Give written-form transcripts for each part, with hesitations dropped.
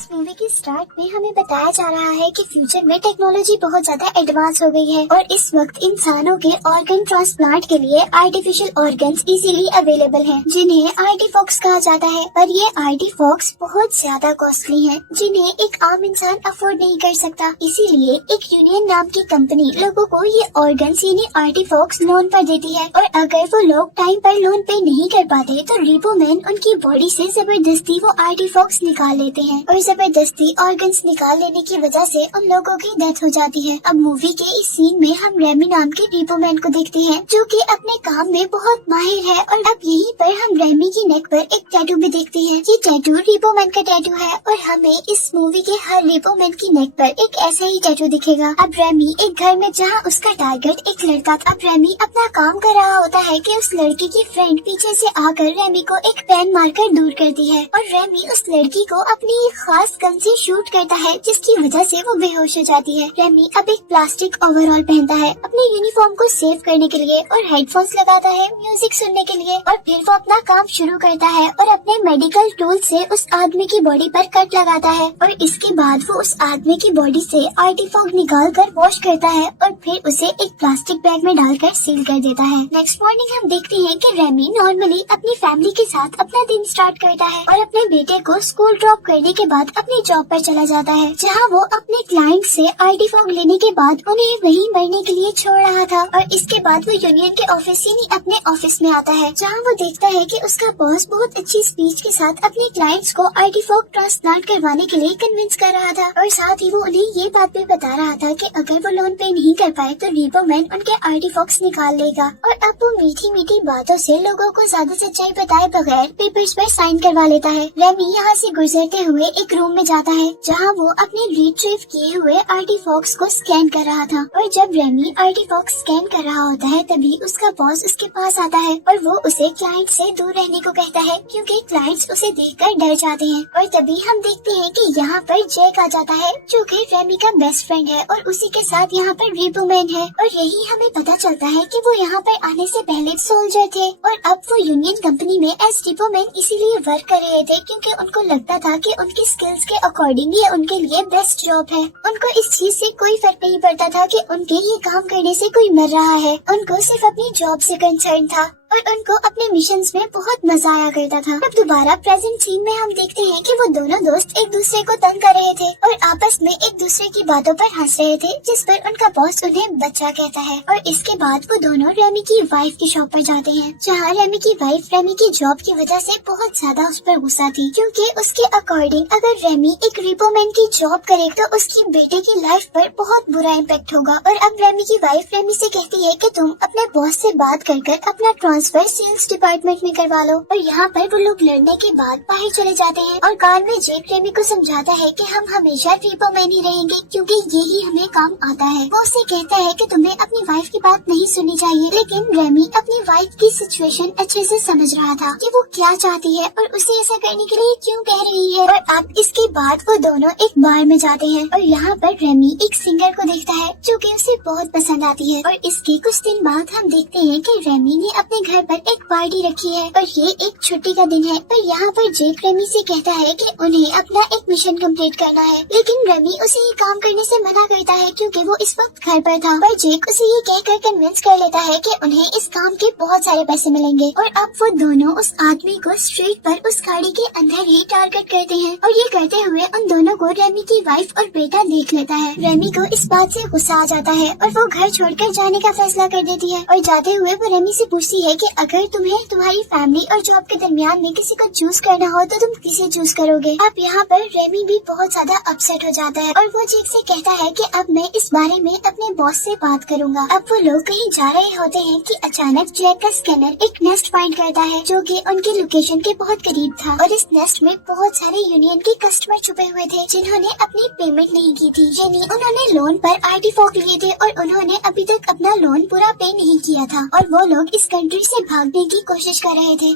इस मूवी के स्टार्ट में हमें बताया जा रहा है कि फ्यूचर में टेक्नोलॉजी बहुत ज्यादा एडवांस हो गई है और इस वक्त इंसानों के ऑर्गन ट्रांसप्लांट के लिए आर्टिफिशियल ऑर्गन्स इजीली अवेलेबल हैं, जिन्हें आर्टिफॉक्स कहा जाता है। पर ये आर्टिफॉक्स बहुत ज्यादा कॉस्टली हैं, जिन्हें एक आम इंसान अफोर्ड नहीं कर सकता। इसीलिए एक यूनियन नाम की कंपनी लोगों को ये ऑर्गन्स यानी आर्टिफॉक्स लोन पर देती है, और अगर वो लोग टाइम पर लोन पे नहीं कर पाते तो रिबोमैन उनकी बॉडी से जबरदस्ती वो आर्टिफॉक्स निकाल लेते हैं और जबरदस्ती ऑर्गन्स निकाल लेने की वजह से उन लोगों की डेथ हो जाती है। अब मूवी के इस सीन में हम रेमी नाम के रिबोमैन को देखते हैं, जो कि अपने काम में बहुत माहिर है। और अब यहीं पर हम रेमी की नेक पर एक टैटू भी देखते हैं। ये टैटू रिबोमैन का टैटू है और हमें इस मूवी के हर रिबोमैन की नेक पर एक ऐसा ही टैटू दिखेगा। अब रेमी एक घर में जहाँ उसका टारगेट एक लड़का था। अब रेमी अपना काम कर रहा होता है कि उस लड़की की फ्रेंड पीछे से आकर रेमी को एक पेन मारकर दूर करती है और रेमी उस लड़की को अपनी एक खास गन से शूट करता है, जिसकी वजह से वो बेहोश हो जाती है। रेमी अब एक प्लास्टिक ओवरऑल पहनता है अपने यूनिफॉर्म को सेव करने के लिए और हेडफोन्स लगाता है म्यूजिक सुनने के लिए, और फिर वो अपना काम शुरू करता है और अपने मेडिकल टूल से उस आदमी की बॉडी पर कट लगाता है और इसके बाद वो उस आदमी की बॉडी से आर्टिफॉक्स निकाल कर वॉश करता है और फिर उसे एक प्लास्टिक बैग में डालकर सील कर देता है। नेक्स्ट मॉर्निंग हम देखते हैं कि रेमी नॉर्मली अपनी फैमिली के साथ अपना दिन स्टार्ट करता है और अपने बेटे को स्कूल ड्रॉप करने के बाद अपनी जॉब पर चला जाता है, जहां वो अपने क्लाइंट से आर्टिफॉक्स लेने के बाद उन्हें वहीं मरने के लिए छोड़ रहा था। और इसके बाद वो यूनियन के ऑफिस यानी अपने ऑफिस में आता है, जहां वो देखता है कि उसका बॉस बहुत अच्छी स्पीच के साथ अपने क्लाइंट्स को आर्टिफॉक्स ट्रांसप्लांट करवाने के लिए कन्विंस कर रहा था, और साथ ही वो उन्हें ये बात भी बता रहा था कि अगर वो लोन पे नहीं कर पाए तो रिबोमैन उनके आर्टिफॉक्स निकाल लेगा। और अब वो मीठी मीठी बातों से लोगों को ज्यादा सच्चाई बताए बगैर पेपर्स पर साइन करवा लेता है। रेमी यहाँ से गुजरते हुए एक रूम में जाता है, जहाँ वो अपने रिट्रीव किए हुए आर्टिफॉक्स को स्कैन कर रहा था, और जब रेमी आर्टिफॉक्स स्कैन कर रहा होता है तभी उसका बॉस उसके पास आता है और वो उसे क्लाइंट से दूर रहने को कहता है, क्योंकि क्लाइंट्स उसे देखकर डर जाते हैं। और तभी हम देखते हैं कि यहाँ पर जैक आ जाता है, जो कि रेमी का बेस्ट फ्रेंड है, और उसी के साथ यहाँ पर रिबोमैन है। और यही हमें पता चलता है कि वो यहाँ पर आने से पहले सोल्जर थे और अब वो यूनियन कंपनी में एज रिबोमैन इसीलिए वर्क कर रहे थे क्योंकि उनको लगता था कि उनकी स्किल्स के अकॉर्डिंग ये उनके लिए बेस्ट जॉब है। उनको इस चीज से कोई फर्क नहीं पड़ता था कि उनके ये काम करने से कोई मर रहा है, उनको सिर्फ अपनी जॉब से कंसर्न था और उनको अपने मिशंस में बहुत मजा आया करता था। अब दोबारा प्रेजेंट सीन में हम देखते हैं कि वो दोनों दोस्त एक दूसरे को तंग कर रहे थे और आपस में एक दूसरे की बातों पर हंस रहे थे, जिस पर उनका बॉस उन्हें बच्चा कहता है। और इसके बाद वो दोनों रेमी की वाइफ की शॉप पर जाते हैं, जहाँ रेमी की वाइफ रेमी की जॉब की वजह से बहुत ज्यादा उस पर गुस्सा थी, क्योंकि उसके अकॉर्डिंग अगर रेमी एक रिबोमैन की जॉब करे तो उसकी बेटे की लाइफ पर बहुत बुरा इम्पैक्ट होगा। और अब रेमी की वाइफ रेमी से कहती है कि तुम अपने बॉस से बात कर अपना ट्रांसफर सेल्स डिपार्टमेंट में करवा लो। और यहाँ पर वो लोग लड़ने के बाद बाहर चले जाते हैं और कार में जेक रेमी को समझाता है कि हम हमेशा रिबोमैन ही रहेंगे क्योंकि यही हमें काम आता है। वो उससे कहता है कि तुम्हें अपनी वाइफ की बात नहीं सुननी चाहिए, लेकिन रेमी अपनी वाइफ की सिचुएशन अच्छे से समझ रहा था कि वो क्या चाहती है और उसे ऐसा करने के लिए क्यों कह रही है। और अब इसके बाद वो दोनों एक बार में जाते हैं और यहाँ पर रेमी एक सिंगर को देखता है जो कि उसे बहुत पसंद आती है। और इसके कुछ दिन बाद हम देखते हैं कि रेमी ने अपने घर पर एक पार्टी रखी है और ये एक छुट्टी का दिन है। और यहाँ पर जेक रेमी से कहता है कि उन्हें अपना एक मिशन कंप्लीट करना है, लेकिन रेमी उसे ये काम करने से मना करता है क्योंकि वो इस वक्त घर पर था। पर जेक उसे ये कहकर कन्विंस कर लेता है कि उन्हें इस काम के बहुत सारे पैसे मिलेंगे। और अब वो दोनों उस आदमी को स्ट्रीट पर उस गाड़ी के अंदर ही टारगेट करते हैं और ये करते हुए उन दोनों को रेमी की वाइफ और बेटा देख लेता है। रेमी को इस बात से गुस्सा आ जाता है और वो घर छोड़कर जाने का फैसला कर देती है। और जाते हुए वो रेमी से पूछती है कि अगर तुम्हें तुम्हारी फैमिली और जॉब के दरमियान में किसी को चूज करना हो तो तुम किसे चूज करोगे। अब यहाँ पर रेमी भी बहुत ज्यादा अपसेट हो जाता है और वो जेक से कहता है कि अब मैं इस बारे में अपने बॉस से बात करूंगा। अब वो लोग कहीं जा रहे होते हैं कि अचानक जेक का स्कैनर एक नेस्ट फाइंड करता है जो कि उनकी लोकेशन के बहुत करीब था, और इस नेस्ट में बहुत सारे यूनियन के कस्टमर छुपे हुए थे जिन्होंने अपनी पेमेंट नहीं की थी, यानी उन्होंने लोन पर आर्टिफॉक्स लिए थे और उन्होंने अभी तक अपना लोन पूरा पे नहीं किया था और वो लोग इस कंट्री से भागने की कोशिश कर रहे थे।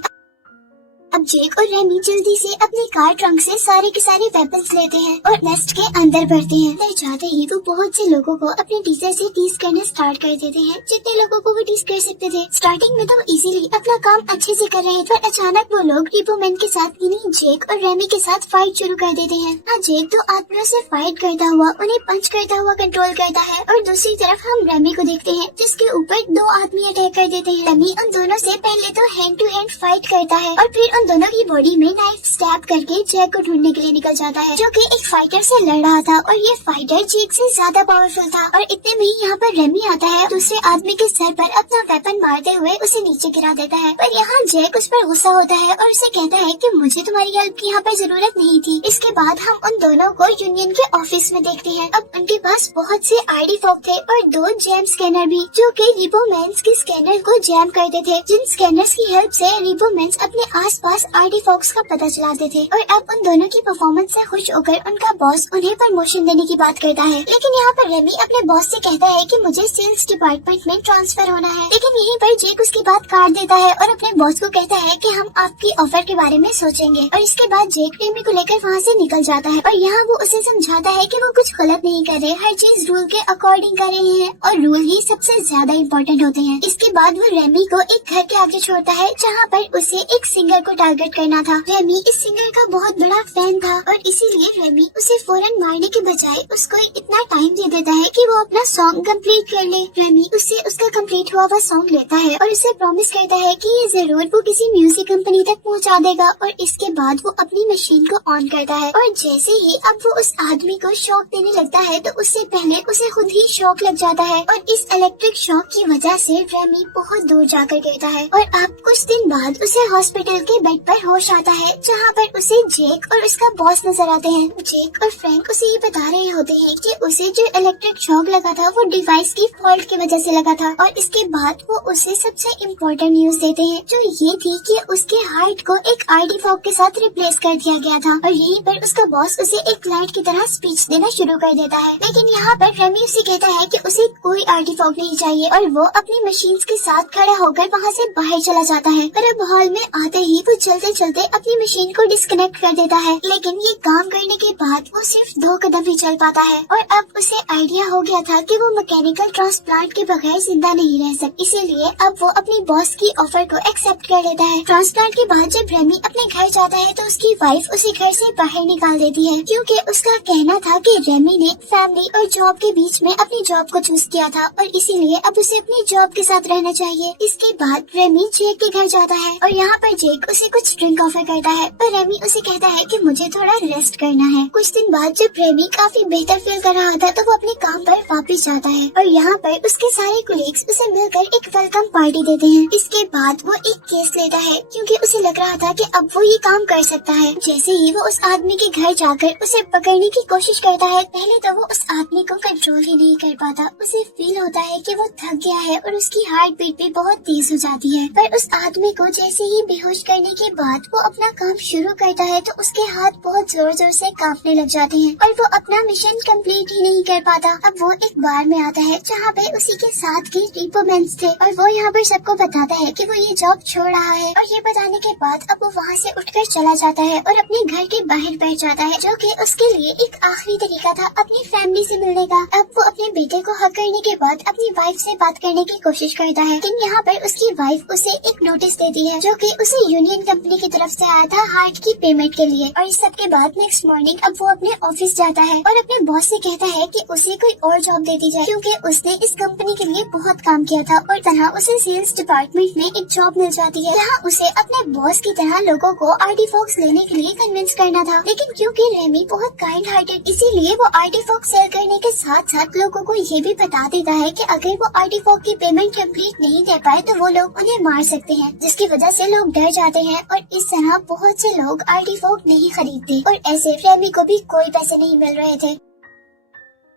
अब जेक और रेमी जल्दी से अपनी कार ट्रंक से सारे के सारे वेपन्स लेते हैं और नेस्ट के अंदर बढ़ते हैं। अंदर जाते ही वो बहुत से लोगों को अपने टीचर से टीज करना स्टार्ट कर देते हैं, जितने लोगों को वो टीज कर सकते थे। स्टार्टिंग में तो इजीली अपना काम अच्छे से कर रहे थे, पर अचानक वो लोग रिपोमैन के साथ यानी जेक और रेमी के साथ फाइट शुरू कर देते हैं। हाँ, जेक तो आदमियों से फाइट करता हुआ उन्हें पंच करता हुआ कंट्रोल करता है और दूसरी तरफ हम रेमी को देखते हैं जिसके ऊपर दो आदमी अटैक कर देते हैं। रेमी उन दोनों से पहले तो हैंड टू हैंड फाइट करता है और फिर उन दोनों की बॉडी में नाइफ स्टैब करके जेक को ढूंढने के लिए निकल जाता है, जो कि एक फाइटर से लड़ रहा था और ये फाइटर जेक से ज्यादा पावरफुल था। और इतने में ही यहाँ पर रेमी आता है, दूसरे आदमी के सर पर अपना वेपन मारते हुए उसे नीचे गिरा देता है। पर यहाँ जेक उस पर गुस्सा होता है और उसे कहता है कि मुझे तुम्हारी हेल्प की यहाँ पर जरूरत नहीं थी। इसके बाद हम उन दोनों को यूनियन के ऑफिस में देखते हैं। अब उनके पास बहुत से आईडी फॉग थे और दो जैम स्कैनर भी, जो कि रिपोमैन्स के स्कैनर को जैम करते थे, जिन स्कैनर्स की हेल्प से रिपोमैन्स अपने आसपास आईडी फॉग्स का पता चलाते थे। और अब उन दोनों की परफॉर्मेंस से खुश होकर उनका बॉस उन्हें प्रमोशन देने की बात करता है। लेकिन यहाँ पर रेमी अपने बॉस से कहता है कि मुझे सेल्स डिपार्टमेंट में ट्रांसफर होना है। लेकिन यहीं पर जेक उसकी बात काट देता है और अपने बॉस को कहता है कि हम आपकी ऑफर के बारे में सोचेंगे। और इसके बाद जेक रेमी को लेकर वहाँ से निकल जाता है और यहाँ वो उसे समझाता है कि वो कुछ गलत नहीं कर रहे, हर चीज रूल के अकॉर्डिंग कर रहे हैं और रूल ही सबसे ज्यादा इम्पोर्टेंट होते हैं। इसके बाद वो रेमी को एक घर के आगे छोड़ता है जहाँ पर उसे एक सिंगर को टारगेट करना था। रेमी इस सिंगर का बहुत बड़ा फैन था और इसीलिए रेमी उसे फौरन मारने के बजाय उसको इतना टाइम दे देता है कि वो अपना सॉन्ग कंप्लीट कर ले। रेमी उससे उसका कंप्लीट हुआ हुआ सॉन्ग लेता है और उसे प्रॉमिस करता है कि ये जरूर वो किसी म्यूजिक कंपनी तक पहुंचा देगा। और इसके बाद वो अपनी मशीन को ऑन करता है और जैसे ही अब वो उस आदमी को शॉक देने लगता है तो उससे पहले उसे खुद ही शॉक लग जाता है और इस इलेक्ट्रिक शॉक की वजह से रेमी बहुत दूर जाकर गिरता है। और अब कुछ दिन बाद उसे हॉस्पिटल के बेड पर होश आता है, जहाँ पर उसे जेक और उसका बॉस नजर आते हैं। जेक और फ्रैंक उसे ये बता रहे होते हैं कि उसे जो इलेक्ट्रिक शॉक लगा था वो डिवाइस की फॉल्ट की वजह से लगा था। और इसके बाद वो उसे सबसे इम्पोर्टेंट न्यूज देते हैं, जो ये थी कि उसके हार्ट को एक आईडी फॉग के साथ रिप्लेस कर दिया गया था। और यहीं पर उसका बॉस उसे एक क्लाइंट की तरह स्पीच देना शुरू कर देता है। लेकिन यहाँ पर रेमी उसे कहता है कि उसे कोई आईडी फॉग नहीं चाहिए और वो अपनी मशीन के साथ खड़ा होकर वहाँ से बाहर चला जाता है। पर अब हॉल में आते ही वो चलते चलते अपनी मशीन को डिस्कनेक्ट कर देता है। लेकिन ये काम करने के बाद वो सिर्फ 2 कदम ही चल पाता है और अब उसे आइडिया हो गया था कि वो मैकेनिकल ट्रांसप्लांट के बगैर जिंदा नहीं रह सकती। इसीलिए अब वो अपनी बॉस की ऑफर को एक्सेप्ट कर लेता है। ट्रांसप्लांट के बाद जब रेमी अपने घर जाता है तो उसकी वाइफ उसे घर से बाहर निकाल देती है, क्योंकि उसका कहना था कि रेमी ने फैमिली और जॉब के बीच में अपनी जॉब को चूज किया था और इसीलिए अब उसे अपनी जॉब के साथ रहना चाहिए। इसके बाद रेमी जेक के घर जाता है और यहाँ पर जेक उसे कुछ ड्रिंक ऑफर करता है, पर रेमी उसे कहता है कि मुझे थोड़ा रेस्ट करना है। कुछ दिन बाद जब रेमी काफी बेहतर फील कर रहा था तो वो अपने काम पर वापस जाता है और यहाँ पर उसके सारे कोलीग्स उसे मिलकर एक वेलकम पार्टी देते हैं। इसके बाद वो एक केस लेता है, क्योंकि उसे लग रहा था कि अब वो ये काम कर सकता है। जैसे ही वो उस आदमी के घर जाकर उसे पकड़ने की कोशिश करता है, पहले तो वो उस आदमी को कंट्रोल ही नहीं कर पाता। उसे फील होता है कि वो थक गया है और उसकी हार्ट बीट भी बहुत तेज हो जाती है। पर उस आदमी को जैसे ही बेहोश करने के बाद वो अपना काम शुरू करता है तो उसके हाथ बहुत जोर जोर से कांपने लग जाते हैं और वो अपना मिशन कंप्लीट ही नहीं कर पाता। अब वो एक बार में आता है जहाँ पे उसी के साथ के रिपोमैन्स थे और वो यहाँ पर सबको बताता है कि वो ये जॉब छोड़ रहा है। और ये बताने के बाद अब वो वहाँ से उठकर चला जाता है और अपने घर के बाहर बैठ जाता है, जो कि उसके लिए एक आखिरी तरीका था अपनी फैमिली से मिलने का। अब वो अपने बेटे को हक करने के बाद अपनी वाइफ से बात करने की कोशिश करता है, लेकिन यहाँ पर उसकी वाइफ उसे एक नोटिस देती है, जो कि उसे यूनियन कंपनी की तरफ से आया था हार्ट की पेमेंट के लिए। और इस सब के बाद नेक्स्ट मॉर्निंग अब वो अपने ऑफिस जाता है और अपने बॉस से कहता है कि उसे कोई और जॉब दे दी जाए, क्योंकि उसने इस कंपनी के लिए बहुत काम किया था। और तरह उसे सेल्स डिपार्टमेंट में एक जॉब मिल जाती है, जहाँ उसे अपने बॉस की तरह लोगों को आर्टिफैक्ट्स लेने के लिए कन्विंस करना था। लेकिन क्योंकि रेमी बहुत काइंड हार्टेड, इसीलिए वो आर्टिफैक्ट सेल करने के साथ साथ लोगों को ये भी बता देता है कि अगर वो आर्टिफैक्ट की पेमेंट कंप्लीट नहीं दे पाए तो वो लोग उन्हें मार सकते हैं, जिसकी वजह से लोग डर जाते हैं और इस तरह बहुत से लोग आर्टिफैक्ट नहीं खरीदते और ऐसे रेमी को भी कोई पैसे नहीं मिल रहे थे।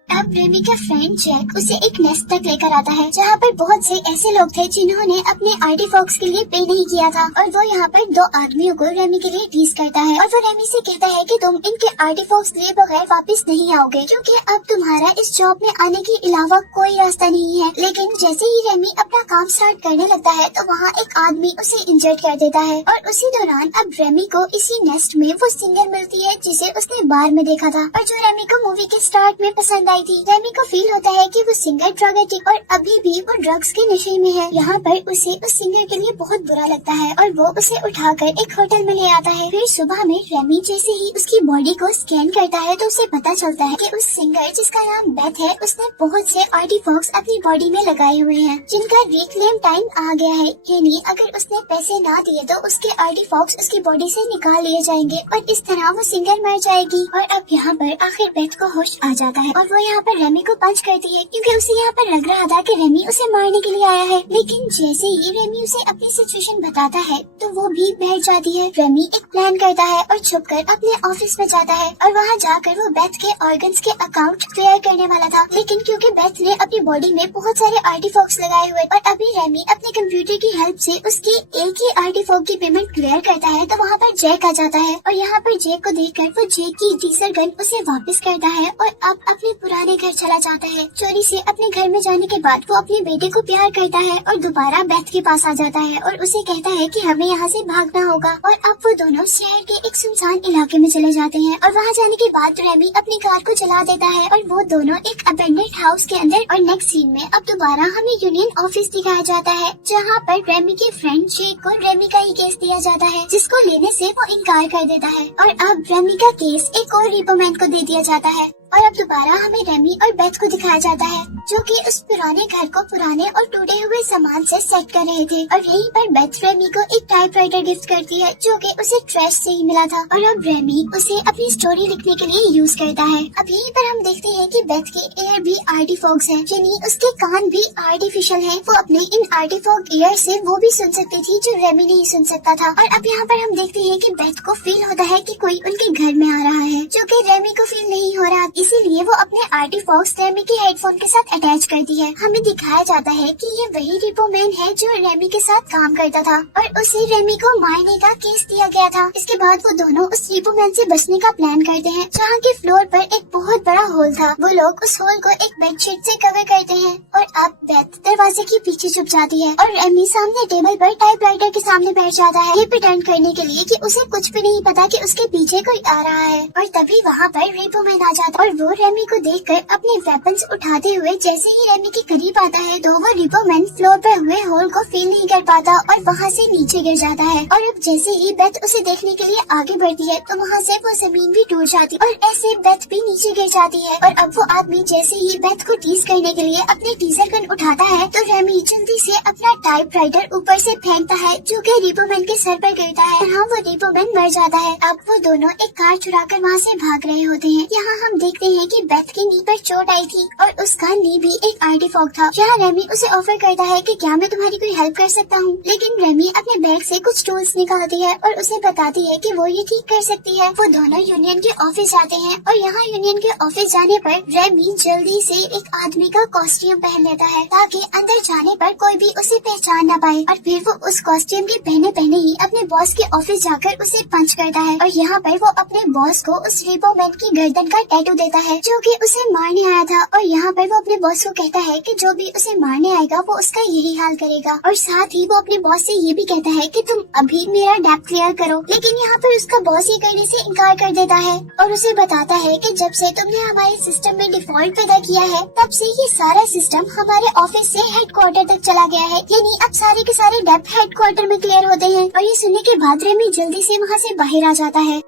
अब रेमी का फ्रेंड जैक उसे एक नेस्ट तक लेकर आता है जहाँ पर बहुत से ऐसे लोग थे जिन्होंने अपने आर्टिफैक्ट्स के लिए पे नहीं किया था, और वो यहाँ पर दो आदमियों को रेमी के लिए टीज करता है और वो रेमी से कहता है कि तुम इनके आर्टिफैक्ट्स लिए बगैर वापस नहीं आओगे क्योंकि अब तुम्हारा इस जॉब में आने के अलावा कोई रास्ता नहीं है। लेकिन जैसे ही रेमी अपना काम स्टार्ट करने लगता है तो वहाँ एक आदमी उसे इंजर्ड कर देता है, और उसी दौरान अब रेमी को इसी नेस्ट में वो सिंगर मिलती है जिसे उसने बार में देखा था और जो रेमी को मूवी के स्टार्ट में पसंद आई थी। रेमी को फील होता है कि वो सिंगर ड्रग एडिक्ट और अभी भी वो ड्रग्स के नशे में है। यहाँ पर उसे उस सिंगर के लिए बहुत बुरा लगता है और वो उसे उठाकर एक होटल में ले आता है। फिर सुबह में रेमी जैसे ही उसकी बॉडी को स्कैन करता है तो उसे पता चलता है कि उस सिंगर जिसका नाम बेथ है उसने बहुत से आर्टिफैक्ट्स अपनी बॉडी में लगाए हुए हैं जिनका रिक्लेम टाइम आ गया है, यानी अगर उसने पैसे ना दिए तो उसके आर्टिफैक्ट्स उसकी बॉडी से निकाल लिए जाएंगे और इस तरह वो सिंगर मर जाएगी। और अब यहाँ पर आखिर बेथ को होश आ जाता है और वो यहाँ पर रेमी को पंच करती है क्योंकि उसे यहाँ पर लग रहा था कि रेमी उसे मारने के लिए आया है। लेकिन जैसे ही रेमी उसे अपनी सिचुएशन बताता है तो वो भी बैठ जाती है। रेमी एक प्लान करता है और छुपकर अपने ऑफिस में जाता है और वहाँ जाकर वो बेथ के ऑर्गन्स के अकाउंट क्लियर करने वाला था, लेकिन क्योंकि बेथ ने अपनी बॉडी में बहुत सारे आर्टिफैक्ट्स लगाए हुए और अभी रेमी अपने कंप्यूटर की हेल्प से उसकी एक ही आर्टिफैक्ट की पेमेंट क्लियर करता है तो वहाँ पर जैक आ जाता है और यहाँ पर जैक को देखकर वो जैक की डीजल गन उसे वापस करता है और अब अपने पुराने घर चला जाता है। चोरी से अपने घर में जाने के बाद वो अपने बेटे को प्यार करता है और दोबारा बेथ के पास आ जाता है और उसे कहता है कि हमें यहाँ से भागना होगा। और अब वो दोनों शहर के एक सुनसान इलाके में चले जाते हैं और वहाँ जाने के बाद रेमी अपनी कार को चला देता है और वो दोनों एक अबेंडेड हाउस के अंदर। और नेक्स्ट सीन में अब दोबारा हमें यूनियन ऑफिस दिखाया जाता है जहाँ पर रेमी के फ्रेंड जेक को रेमी का ही केस दिया जाता है जिसको लेने से वो इनकार कर देता है और अब रेमी का केस एक और रिपोमैन को दे दिया जाता है। और अब दोबारा हमें रेमी और बेथ को दिखाया जाता है जो कि उस पुराने घर को पुराने और टूटे हुए सामान से सेट कर रहे थे और यहीं पर बेथ रेमी को एक टाइपराइटर गिफ्ट करती है जो कि उसे ट्रैश से ही मिला था और अब रेमी उसे अपनी स्टोरी लिखने के लिए यूज करता है। अब यहीं पर हम देखते हैं कि बेथ के एयर भी आर्टिफैक्ट्स हैं, यानी उसके कान भी आर्टिफिशियल हैं। वो अपने इन आर्टिफैक्ट एयर से वो भी सुन सकती थी जो रेमी नहीं सुन सकता था। और अब यहाँ पर हम देखते हैं कि बेथ को फील होता है कि कोई उनके घर में आ रहा है जो कि रेमी को फील नहीं हो रहा, इसीलिए वो अपने आर्टिफैक्ट्स रेमी के हेडफोन के साथ अटैच करती है। हमें दिखाया जाता है कि ये वही रिपोमैन है जो रेमी के साथ काम करता था और उसे रेमी को मारने का केस दिया गया था। इसके बाद वो दोनों उस रिपोमैन से बचने का प्लान करते हैं जहाँ के फ्लोर पर एक बहुत बड़ा होल था। वो लोग उस होल को एक बेडशीट से कवर करते हैं और अब बेथ दरवाजे के पीछे छुप जाती है और रेमी सामने टेबल पर टाइपराइटर के सामने बैठ जाता है ये प्रिटेंड करने के लिए कि उसे कुछ भी नहीं पता कि उसके पीछे कोई आ रहा है। और तभी वहाँ पर रिपोमैन आ जाता है और वो रेमी को देखकर अपने वेपन्स उठाते हुए जैसे ही रेमी के करीब आता है तो वो रिपोमैन फ्लोर पर हुए होल को फील नहीं कर पाता और वहाँ से नीचे गिर जाता है। और अब जैसे ही बेथ उसे देखने के लिए आगे बढ़ती है तो वहाँ से वो जमीन भी टूट जाती और ऐसे बेथ भी नीचे गिर जाती है। और अब वो आदमी जैसे ही बेथ को टीज करने के लिए अपने टीजर गन उठाता है तो रेमी जल्दी से अपना टाइपराइटर ऊपर से फेंकता है जो कि रिपोमैन के सर पर गिरता है और हाँ वो रिपोमैन मर जाता है। अब वो दोनों एक कार चुराकर वहाँ से भाग रहे होते हैं। यहाँ हम देखते हैं कि बेथ की नी पर चोट आई थी और उसका नी भी एक आर्टिफैक्ट था। यहाँ रेमी उसे ऑफर करता है कि क्या मैं तुम्हारी कोई हेल्प कर सकता हूँ, लेकिन रेमी अपने बैग से कुछ टूल्स निकालती है और उसे बताती है कि वो ये ठीक कर सकती है। वो दोनों यूनियन के ऑफिस जाते हैं और यहाँ यूनियन के ऑफिस जाने पर रेमी जल्दी से एक आदमी का कॉस्ट्यूम पहन लेता है ताकि अंदर जाने पर कोई भी उसे पहचान न पाए और फिर वो उस कॉस्ट्यूम के पहने पहने ही अपने बॉस के ऑफिस जाकर उसे पंच करता है और यहाँ पर वो अपने बॉस को उस रिपोमैन की गर्दन का टैटू देता है जो कि उसे मारने आया था। और यहाँ पर वो अपने बॉस को कहता है कि जो भी उसे मारने आएगा वो उसका यही हाल करेगा और साथ ही वो अपने बॉस से ये भी कहता है कि तुम अभी मेरा डेब्ट क्लियर करो। लेकिन यहाँ पर उसका बॉस ये करने से इनकार कर देता है और उसे बताता है कि जब से तुमने हमारे सिस्टम में डिफॉल्ट पैदा किया है तब से ये सारा सिस्टम हमारे ऑफिस से हेडक्वार्टर तक चला गया है, यानी अब सारे के सारे डेब्ट हेडक्वार्टर में क्लियर होते हैं। और ये सुनने के बाद रेमी जल्दी से वहाँ से बाहर आ जाता है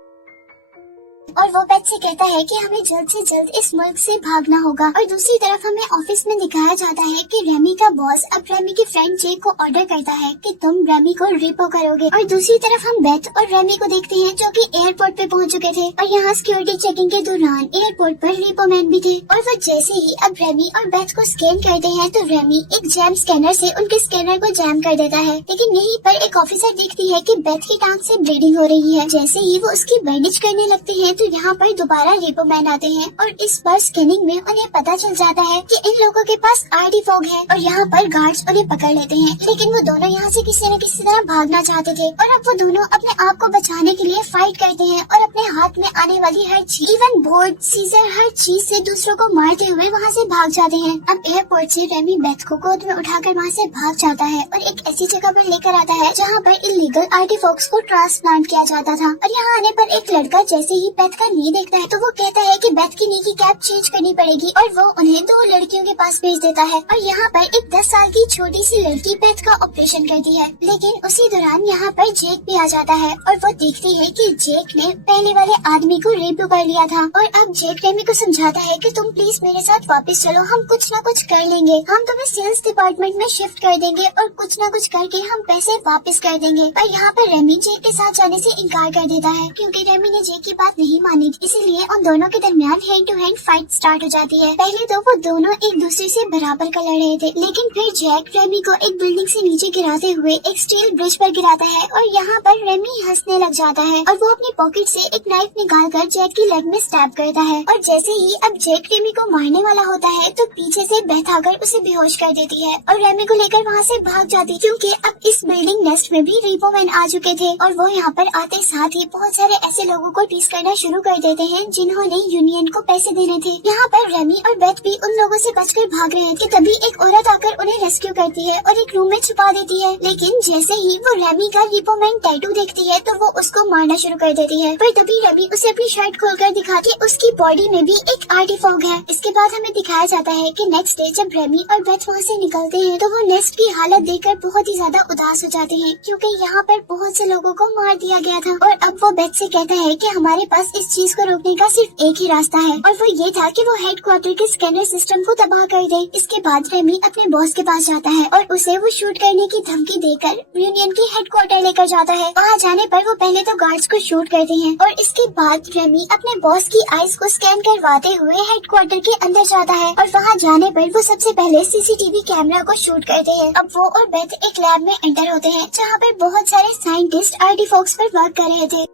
और वो बेथ से कहता है कि हमें जल्द से जल्द इस मुल्क से भागना होगा। और दूसरी तरफ हमें ऑफिस में दिखाया जाता है कि रेमी का बॉस अब रेमी के फ्रेंड जेक को ऑर्डर करता है कि तुम रेमी को रिपो करोगे। और दूसरी तरफ हम बेथ और रेमी को देखते हैं जो कि एयरपोर्ट पे पहुंच चुके थे और यहाँ सिक्योरिटी चेकिंग के दौरान एयरपोर्ट पर रिपोमैन भी थे। और वो जैसे ही अब रेमी और बेथ को स्कैन करते हैं तो रेमी एक जैम स्कैनर से उनके स्कैनर को जैम कर देता है, लेकिन यहीं पर एक ऑफिसर देखती है कि बेथ की टांग से ब्लीडिंग हो रही है। जैसे ही वो उसकी बैंडेज करने लगते हैं तो फिर यहाँ पर दोबारा रिपोमैन आते हैं और इस बार स्कैनिंग में उन्हें पता चल जाता है कि इन लोगों के पास आईडी फॉग है और यहाँ पर गार्ड्स उन्हें पकड़ लेते हैं। लेकिन वो दोनों यहाँ से किसी न किसी तरह भागना चाहते थे और अब वो दोनों अपने आप को बचाने के लिए फाइट करते हैं और अपने हाथ में आने वाली हर चीज, इवन बोर्ड, सीजर, हर चीज से दूसरों को मारते हुए वहाँ से भाग जाते हैं। अब एयरपोर्ट से रेमी बेथ को गोद में उठाकर वहाँ से भाग जाता है और एक ऐसी जगह पर लेकर आता है जहाँ पर इलीगल आर्टिफैक्ट्स को ट्रांसप्लांट किया जाता था। और यहाँ आने पर एक लड़का जैसे ही बेथ का नी देखता है तो वो कहता है कि बेथ की नी की कैप चेंज करनी पड़ेगी और वो उन्हें 2 लड़कियों के पास भेज देता है। और यहाँ पर एक 10 साल की छोटी सी लड़की बेथ का ऑपरेशन करती है। लेकिन उसी दौरान यहाँ पर जेक भी आ जाता है और वो देखती है कि जेक ने पहले वाले आदमी को रेप कर लिया था। और अब जेक रेमी को समझाता है कि तुम प्लीज मेरे साथ वापस चलो, हम कुछ न कुछ कर लेंगे, हम तुम्हें सेल्स डिपार्टमेंट में शिफ्ट कर देंगे और कुछ न कुछ करके हम पैसे वापस कर देंगे। और यहाँ पर रेमी जेक के साथ जाने से इनकार कर देता है क्योंकि रेमी ने जेक की बात नहीं मानी, इसीलिए उन दोनों के दरमियान hand to hand fight start हो जाती है। पहले तो वो दोनों एक दूसरे से बराबर का लड़ रहे थे, लेकिन फिर जैक रेमी को एक बिल्डिंग से नीचे गिराते हुए एक स्टील ब्रिज पर गिराता है और यहाँ पर रेमी हंसने लग जाता है और वो अपनी पॉकेट से एक नाइफ निकालकर जैक की लेग में स्टैब करता है। और जैसे ही अब जैक रेमी को मारने वाला होता है तो पीछे से बेथ आकर उसे बेहोश कर देती है और रेमी को लेकर वहाँ से भाग जाती, क्योंकि अब इस बिल्डिंग नेस्ट में भी रिपोमैन आ चुके थे और वो यहाँ पर आते साथ ही बहुत सारे ऐसे लोगों को टीज करना शुरू कर देते हैं जिन्होंने यूनियन को पैसे देने थे। यहाँ पर रेमी और बेथ भी उन लोगों से बचकर भाग रहे थे, तभी एक औरत आकर उन्हें रेस्क्यू करती है और एक रूम में छुपा देती है। लेकिन जैसे ही वो रेमी का रिपोमैन टैटू देखती है तो वो उसको मारना शुरू कर देती है, पर तभी रेमी उसे अपनी शर्ट खोलकर दिखा के उसकी बॉडी में भी एक आर्टिफैक्ट है। इसके बाद हमें दिखाया जाता है कि नेक्स्ट डे जब रेमी और बेथ वहाँ से निकलते हैं तो वो नेस्ट की हालत देखकर बहुत ही ज्यादा उदास हो जाते हैं, क्योंकि यहाँ पर बहुत से लोगों को मार दिया गया था। और अब वो बेथ से कहता है कि हमारे पास इस चीज को रोकने का सिर्फ एक ही रास्ता है और वो ये था कि वो हेडक्वार्टर के स्कैनर सिस्टम को तबाह कर दे। इसके बाद रेमी अपने बॉस के पास जाता है और उसे वो शूट करने की धमकी देकर यूनियन की हेडक्वार्टर लेकर जाता है। वहाँ जाने पर वो पहले तो गार्ड्स को शूट करते हैं और इसके बाद रेमी अपने बॉस की आईज को स्कैन करवाते हुए हेडक्वार्टर के अंदर जाता है और वहाँ जाने पर वो सबसे पहले सीसीटीवी कैमरा को शूट करते हैं। अब वो और बेथ एक लैब में एंटर होते हैं जहाँ पर बहुत सारे साइंटिस्ट आर्टिफैक्ट्स पर वर्क कर रहे थे।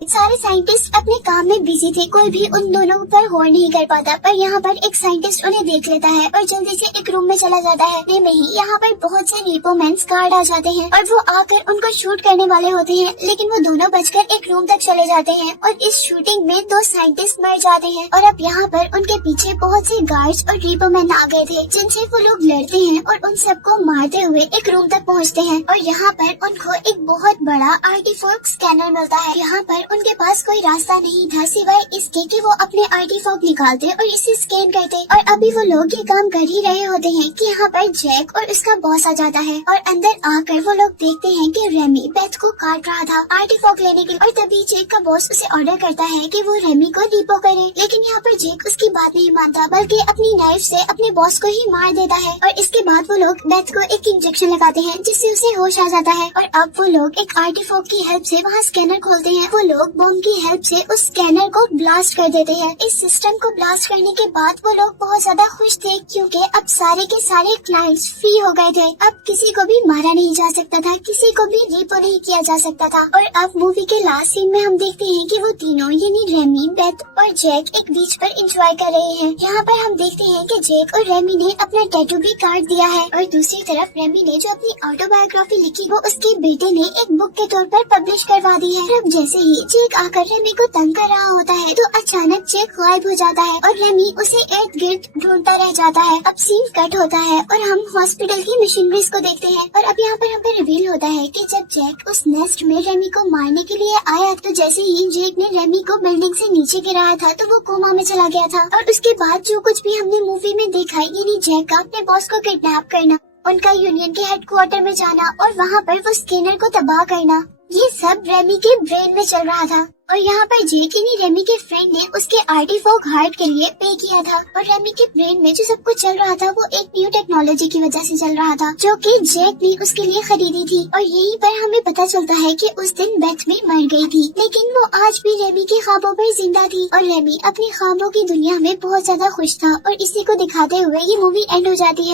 सारे साइंटिस्ट अपने काम में बिजी थे, कोई भी उन दोनों पर गौर नहीं कर पाता, पर यहाँ पर एक साइंटिस्ट उन्हें देख लेता है और जल्दी से एक रूम में चला जाता है। इतने में ही यहाँ पर बहुत से रिपोमैन्स गार्ड आ जाते हैं और वो आकर उनको शूट करने वाले होते हैं, लेकिन वो दोनों बचकर एक रूम तक चले जाते हैं और इस शूटिंग में 2 साइंटिस्ट मर जाते हैं। और अब यहाँ पर उनके पीछे बहुत से गार्ड्स और रिपोमैन आ गए थे जिनसे वो लोग लड़ते हैं और उन सबको मारते हुए एक रूम तक पहुँचते हैं और यहाँ पर उनको एक बहुत बड़ा आर्टिफैक्ट स्कैनर मिलता है। यहाँ पर उनके पास कोई रास्ता नहीं था सिवाय इसके कि वो अपने आर्टिफैक्ट निकालते और इसे स्कैन करते। और अभी वो लोग ये काम कर ही रहे होते हैं कि यहाँ पर जैक और उसका बॉस आ जाता है और अंदर आकर वो लोग देखते हैं कि रेमी बेथ को काट रहा था आर्टिफैक्ट लेने के लिए। और तभी जैक का बॉस उसे ऑर्डर करता है कि वो रेमी को रिपो करे, लेकिन यहाँ पर जैक उसकी बात नहीं मानता बल्कि अपनी नाइफ से अपने बॉस को ही मार देता है। और इसके बाद वो लोग बेथ को एक इंजेक्शन लगाते हैं जिससे उसे होश आ जाता है और अब वो लोग एक आर्टिफैक्ट की हेल्प से वहाँ स्कैनर खोलते हैं। वो लोग बॉम्ब की हेल्प से उस स्कैनर को ब्लास्ट कर देते हैं। इस सिस्टम को ब्लास्ट करने के बाद वो लोग बहुत ज्यादा खुश थे क्योंकि अब सारे के सारे क्लाइंट्स फ्री हो गए थे। अब किसी को भी मारा नहीं जा सकता था, किसी को भी रिपो नहीं किया जा सकता था। और अब मूवी के लास्ट सीन में हम देखते हैं कि वो तीनों यानी रेमी, बेथ और जैक एक बीच पर एंजॉय कर रहे हैं। यहाँ पर हम देखते हैं कि जैक और रेमी ने अपना टैटू भी काट दिया है और दूसरी तरफ रेमी ने जो अपनी ऑटोबायोग्राफी लिखी वो उसके बेटे ने एक बुक के तौर पर पब्लिश करवा दी है। अब जैसे ही जैक आकर रेमी को तंग कर रहा होता है तो अचानक जैक गायब हो जाता है और रेमी उसे इर्द गिर्द ढूंढता रह जाता है। अब सीन कट होता है और हम हॉस्पिटल की मशीनरीज को देखते हैं और अब यहाँ पर हम पे रिवील होता है कि जब जैक उस नेस्ट में रेमी को मारने के लिए आया तो जैसे ही जैक ने रेमी को बिल्डिंग से नीचे गिराया था तो वो कोमा में चला गया था। और उसके बाद जो कुछ भी हमने मूवी में देखा यानी जैक का अपने बॉस को किडनैप करना, उनका यूनियन के हेडक्वार्टर में जाना और वहाँ पर वो स्कैनर को तबाह करना, ये सब रेमी के ब्रेन में चल रहा था। और यहाँ पर जैक यानी रेमी के फ्रेंड ने उसके आर्टिफैक्ट हार्ट के लिए पे किया था और रेमी के ब्रेन में जो सब कुछ चल रहा था वो एक न्यू टेक्नोलॉजी की वजह से चल रहा था जो कि जैक ने उसके लिए खरीदी थी। और यहीं पर हमें पता चलता है कि उस दिन बेथ भी मर गई थी, लेकिन वो आज भी रेमी के ख्वाबों पर जिंदा थी और रेमी अपनी ख्वाबों की दुनिया में बहुत ज्यादा खुश था। और इसी को दिखाते हुए ये मूवी एंड हो जाती है।